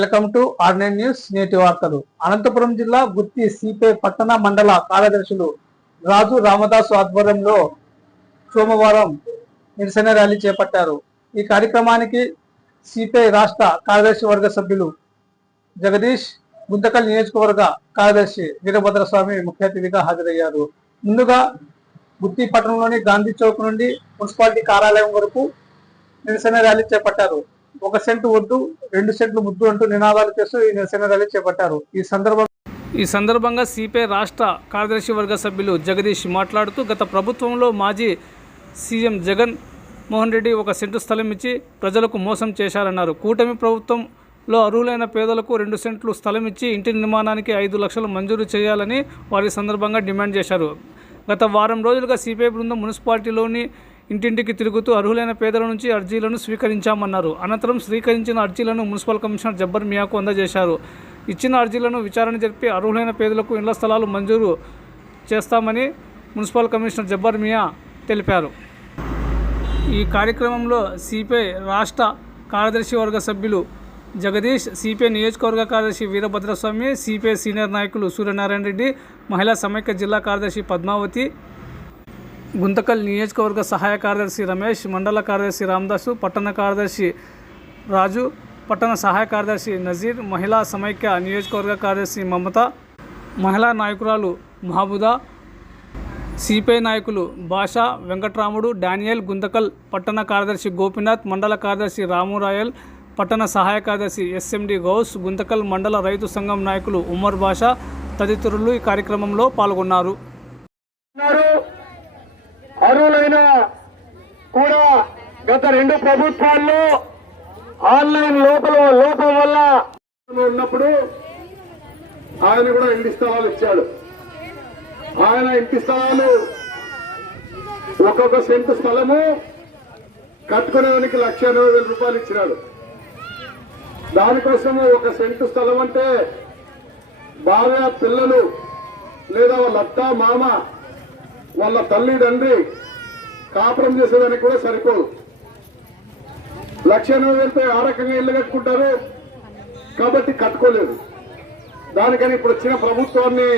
Welcome to RNN news నేటి వార్తలు. అనంతపురం జిల్లా గుత్తి సిపిఐ పట్టణ మండల కార్యదర్శులు రాజు రామదాసు ఆధ్వర్యంలో సోమవారం నిరసన ర్యాలీ చేపట్టారు. ఈ కార్యక్రమానికి సిపిఐ రాష్ట్ర కార్యదర్శి వర్గ సభ్యులు జగదీష్, గుంతకల్ నియోజకవర్గ కార్యదర్శి వీరభద్రస్వామి ముఖ్య అతిథిగా హాజరయ్యారు. ముందుగా గుత్తి పట్టణంలోని గాంధీ చౌక్ నుండి మున్సిపాలిటీ కార్యాలయం వరకు నిరసన ర్యాలీ చేపట్టారు. 1 సెంటు వద్దు, 2 సెంట్లు ముద్దు అంటూ నినాదాలు చేస్తూ ఈ నిరసన ర్యాలీ చేపట్టారు. ఈ సందర్భంగా సిపిఐ రాష్ట్ర కార్యదర్శి వర్గ సభ్యులు జగదీష్ మాట్లాడుతూ, గత ప్రభుత్వంలో మాజీ సీఎం జగన్ మోహన్ రెడ్డి 1 సెంటు స్థలం ఇచ్చి ప్రజలకు మోసం చేశారన్నారు. కూటమి ప్రభుత్వంలో అర్హులైన పేదలకు 2 సెంట్లు స్థలం ఇచ్చి ఇంటి నిర్మాణానికి 5 లక్షలు మంజూరు చేయాలని వారి సందర్భంగా డిమాండ్ చేశారు. గత వారం రోజులుగా సిపిఐ బృందం మున్సిపాలిటీలోని ఇంటింటికి తిరుగుతూ అర్హులైన పేదల నుంచి అర్జీలను స్వీకరించామన్నారు. అనంతరం స్వీకరించిన అర్జీలను మున్సిపల్ కమిషనర్ జబ్బర్ మియాకు అందజేశారు. ఇచ్చిన అర్జీలను విచారణ జరిపి అర్హులైన పేదలకు ఇళ్ల స్థలాలు మంజూరు చేస్తామని మున్సిపల్ కమిషనర్ జబ్బర్ మియా తెలిపారు. ఈ కార్యక్రమంలో సిపిఐ రాష్ట్ర కార్యదర్శి వర్గ సభ్యులు జగదీష్, సిపిఐ నియోజకవర్గ కార్యదర్శి వీరభద్రస్వామి, సిపిఐ సీనియర్ నాయకులు సూర్యనారాయణ రెడ్డి, మహిళా సమైక్య జిల్లా కార్యదర్శి పద్మావతి, గుంతకల్ నియోజకవర్గ సహాయ కార్యదర్శి రమేష్, మండల కార్యదర్శి రామదాసు, పట్టణ కార్యదర్శి రాజు, పట్టణ సహాయ కార్యదర్శి నజీర్, మహిళా సమైక్య నియోజకవర్గ కార్యదర్శి మమత, మహిళా నాయకురాలు మహబూదా, సిపిఐ నాయకులు భాషా, వెంకట్రాముడు, డానియల్, గుంతకల్ పట్టణ కార్యదర్శి గోపీనాథ్, మండల కార్యదర్శి రామురాయల్, పట్టణ సహాయ కార్యదర్శి ఎస్ఎండి గౌస్, గుంతకల్ మండల రైతు సంఘం నాయకులు ఉమర్ బాషా తదితరులు ఈ కార్యక్రమంలో పాల్గొన్నారు. అర్హులైన కూడా గత 2 ప్రభుత్వాల్లో ఆన్లైన్ లోపం వల్ల ఉన్నప్పుడు ఆయన కూడా ఇంటి స్థలాలు ఇచ్చాడు. ఆయన ఇంటి స్థలాలు ఒక్కొక్క సెంటు స్థలము కట్టుకునేవానికి 1,80,000 రూపాయలు ఇచ్చినాడు. దానికోసము 1 సెంటు స్థలం అంటే భార్య, పిల్లలు లేదా వాళ్ళ అత్త, మామ, వాళ్ళ తల్లి, తండ్రి కాపురం చేసేదానికి కూడా సరిపోదు. 1,80,000తో ఆ రకంగా ఇల్లు కట్టుకుంటారు కాబట్టి కట్టుకోలేదు. దానికని ఇప్పుడు వచ్చిన ప్రభుత్వాన్ని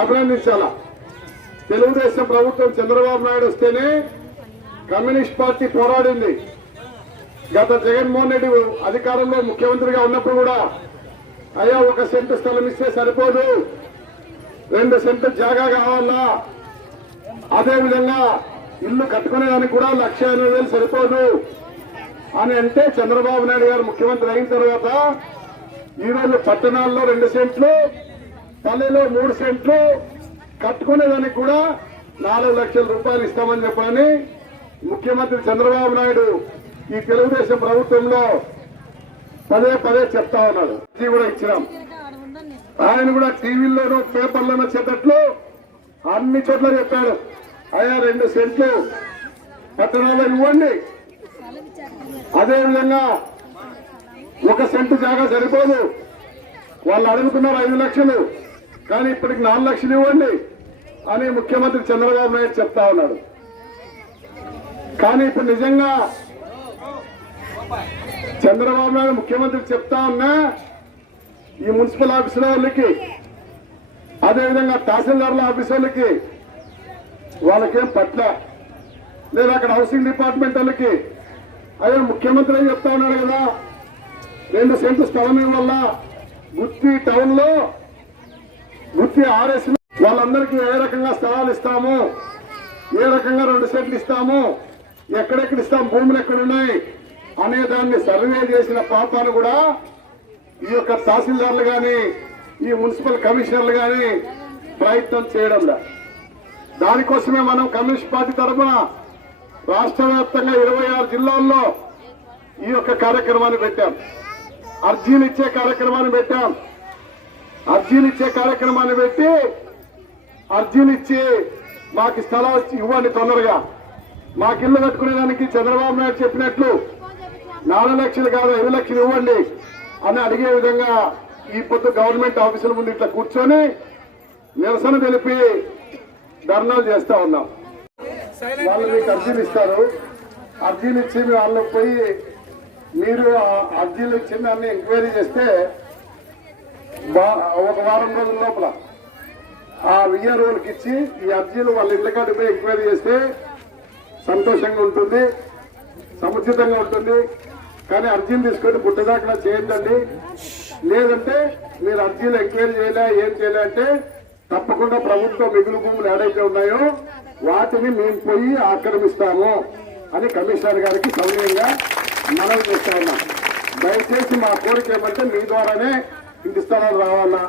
అభినందించాలా. తెలుగుదేశం ప్రభుత్వం చంద్రబాబు నాయుడు వస్తేనే కమ్యూనిస్ట్ పార్టీ పోరాడింది. గత జగన్మోహన్ రెడ్డి అధికారంలో ముఖ్యమంత్రిగా ఉన్నప్పుడు కూడా అయ్యా 1 సెంటు స్థలం ఇస్తే సరిపోదు, 2 సెంటు జాగా కావాలా, అదేవిధంగా ఇల్లు కట్టుకునేదానికి కూడా 1,80,000 సరిపోదు అని అంటే చంద్రబాబు నాయుడు గారు ముఖ్యమంత్రి అయిన తర్వాత ఈరోజు పట్టణాల్లో 2 సెంట్లు, పల్లెలో 3 సెంట్లు కట్టుకునేదానికి కూడా 4 లక్షల రూపాయలు ఇస్తామని చెప్పని ముఖ్యమంత్రి చంద్రబాబు నాయుడు ఈ తెలుగుదేశం ప్రభుత్వంలో పదే చెప్తా ఉన్నాడు. ఇది కూడా ఇచ్చినాం. ఆయన కూడా టీవీల్లోనూ పేపర్లోనూ వచ్చేటట్లు అన్ని చోట్ల చెప్పాడు, అయ్యా 2 సెంట్లు పట్టణాల్లో ఇవ్వండి, అదేవిధంగా 1 సెంటు జాగా సరిపోదు, వాళ్ళు అడుగుతున్నారు 5 లక్షలు, కానీ ఇప్పటికి 4 లక్షలు ఇవ్వండి అని ముఖ్యమంత్రి చంద్రబాబు నాయుడు చెప్తా ఉన్నాడు. కానీ ఇప్పుడు నిజంగా చంద్రబాబు నాయుడు ముఖ్యమంత్రి చెప్తా ఉన్నా ఈ మున్సిపల్ ఆఫీసుల వాళ్ళకి, అదేవిధంగా తహసీల్దార్ల ఆఫీసర్లకి వాళ్ళకేం పట్ల, లేదా అక్కడ హౌసింగ్ డిపార్ట్మెంట్ వాళ్ళకి అదే ముఖ్యమంత్రి అని చెప్తా ఉన్నాడు కదా 2 సెంట్లు స్థలం వల్ల గుత్తి టౌన్ లో గుత్తి ఆర్ఎస్ వాళ్ళందరికీ ఏ రకంగా స్థలాలు ఇస్తాము, ఏ రకంగా 2 సెంట్లు ఇస్తాము, ఎక్కడెక్కడ ఇస్తాం, భూములు ఎక్కడున్నాయి అనే దాన్ని సర్వే చేసిన పాపాను కూడా ఈ యొక్క తహసీల్దార్లు కానీ ఈ మున్సిపల్ కమిషనర్లు కానీ ప్రయత్నం చేయడం లేదు. దానికోసమే మనం కమ్యూనిస్ట్ పార్టీ తరఫున రాష్ట్ర వ్యాప్తంగా 26 జిల్లాల్లో ఈ యొక్క కార్యక్రమాన్ని పెట్టాం. అర్జీలు ఇచ్చే కార్యక్రమాన్ని పెట్టాం. అర్జీలు ఇచ్చే కార్యక్రమాన్ని పెట్టి అర్జీలు ఇచ్చి మాకు స్థలాలు ఇవ్వండి, తొందరగా మాకు ఇల్లు కట్టుకునేదానికి చంద్రబాబు నాయుడు చెప్పినట్లు 4 లక్షలు కాదు 5 లక్షలు ఇవ్వండి అని అడిగే విధంగా ఈ పొద్దు గవర్నమెంట్ ఆఫీసుల ముందు ఇట్లా కూర్చొని నిరసన తెలిపి ధర్నాలు చేస్తా ఉన్నాం. వాళ్ళు మీకు అర్జీలు ఇస్తారు, అర్జీలు ఇచ్చి వాళ్ళు పోయి మీరు ఆ అర్జీలు ఇచ్చిన దాన్ని ఎంక్వైరీ చేస్తే ఒక వారం రోజుల లోపల ఆ విఆర్ఓలకు ఇచ్చి ఈ అర్జీలు వాళ్ళ ఇళ్ళకాడికి పోయి ఎంక్వైరీ చేస్తే సంతోషంగా ఉంటుంది, సముచితంగా ఉంటుంది. కానీ అర్జీలు తీసుకొని పుట్టదాకా చేయొద్దండి. లేదంటే మీరు అర్జీలు ఎంక్వైరీ చేయలే, ఏం చేయలే అంటే తప్పకుండా ప్రభుత్వ మిగులు భూములు ఏడైతే ఉన్నాయో వాటిని మేము పోయి ఆక్రమిస్తాము అని కమిషనర్ గారికి సౌమ్యంగా మనవి చేస్తా ఉన్నాం. దయచేసి మా కోరిక ఏమంటే మీ ద్వారానే ఇంటి స్థలాలు రావాలా,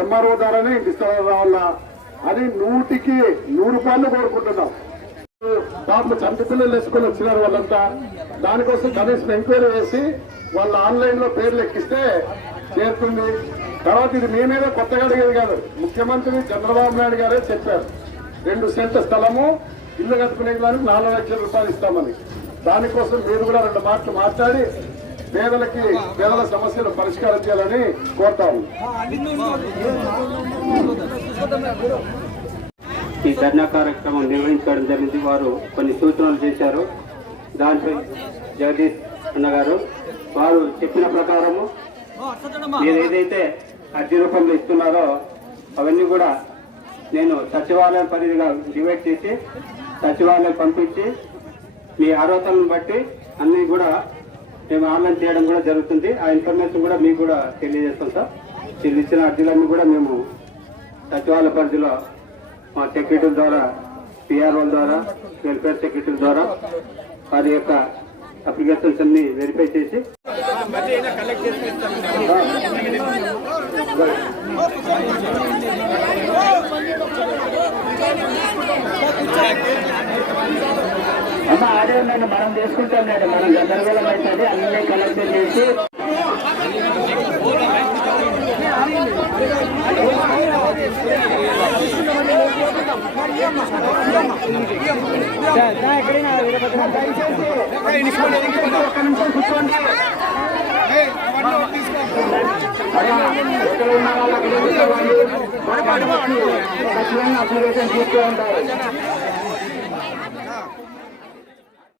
ఎంఆర్ఓ ద్వారానే ఇంటి స్థలాలు రావాలా అని 100కి 100 కోరుకుంటున్నాం. పాపం చంటి పిల్లలు వేసుకొని వచ్చినారు వాళ్ళంతా. దానికోసం కనీసం ఎంక్వైరీ చేసి వాళ్ళ ఆన్లైన్ లో పేర్లు ఎక్కిస్తే చేరుతుంది. తర్వాత ఇది మీ మీద కొత్తగా అడిగేది కాదు, ముఖ్యమంత్రి చంద్రబాబు నాయుడు గారే చెప్పారు 2 సెంట్ల స్థలము ఇల్లు కట్టుకునే దానికి 4 లక్షల రూపాయలు ఇస్తామని. దానికోసం మీరు కూడా 2 మాటలు మాట్లాడి పేదల సమస్యలు పరిష్కారం చేయాలని కోరుతాము. ఈ ధర్నా కార్యక్రమం నిర్వహించడం జరిగింది. వారు కొన్ని సూచనలు చేశారు. దాంట్లో జగదీష్ అన్నగారు వారు చెప్పిన ప్రకారము మీరు ఏదైతే అర్జీ రూపంలో ఇస్తున్నారో అవన్నీ కూడా నేను సచివాలయం పరిధిగా డివైడ్ చేసి సచివాలయం పంపించి మీ అర్హతలను బట్టి అన్ని కూడా మేము ఆన్లైన్ చేయడం కూడా జరుగుతుంది. ఆ ఇన్ఫర్మేషన్ కూడా మీకు కూడా తెలియజేస్తాం సార్. మీరు ఇచ్చిన అర్జీలన్నీ కూడా మేము సచివాలయ పరిధిలో మా సెక్రటరీ ద్వారా, పిఆర్ఓ ద్వారా, వెల్ఫేర్ సెక్రటరీ ద్వారా వారి యొక్క అప్లికేషన్స్ అన్ని వెరిఫై చేసి ఆడే ఉండండి, మనం చేసుకుంటాం లేదు, మనం గందరగోళం అవుతుంది. అన్ని కలెక్ట్ చేసి అప్లికేషన్ తీసుకో ఉంటారు.